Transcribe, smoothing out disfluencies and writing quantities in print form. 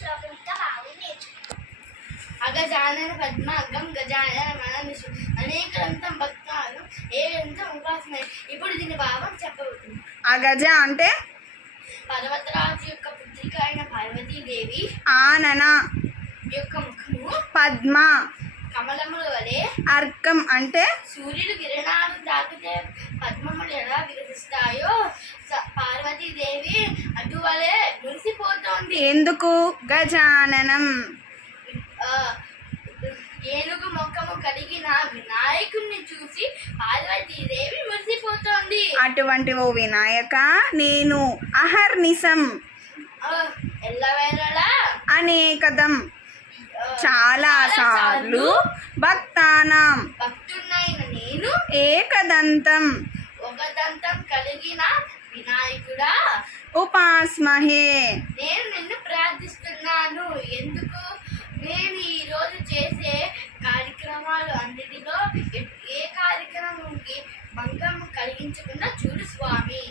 శ్లోకం ఇంకా బాగా నేర్చుకుంటాం. అగజానన పద్మాగం గజానన మనమిషు అనేకదంతం భక్తాలు ఏదంతం ఉపాసన. ఇప్పుడు దీని భావం చెప్పబోతుంది. అగజ అంటే పర్వతరాజు యొక్క పుత్రిక అయిన పార్వతీదేవి ఆనన యొక్క ముఖము పద్మ కమలముల వలె, అర్కం అంటే సూర్యుడు కిరణాలు తాకితే పద్మములు ఎలా వికసిస్తాయో పార్వతీదేవి అటువలే మురిసిపోతోంది. ఎందుకు? గజాననం ఏనుగు ముఖము కలిగిన వినాయకుడిని చూసి పార్వతీదేవి మురిసిపోతోంది. అటువంటి ఓ వినాయక, నేను అహర్నిశం ఎల్లవేళలా అనేకదం చాలా సార్లు భక్తానాం భక్తున్నైన నేను ఏకదంతం ఒక దంతం కలిగిన వినాయకుడా ఉపాస్మహే నేను నిన్ను ప్రార్థిస్తున్నాను. ఎందుకు? నేను ఈరోజు చేసే కార్యక్రమాలు అన్నిటిలో ఏ కార్యక్రమంకి భంగం కలిగించకుండా చూడు స్వామి.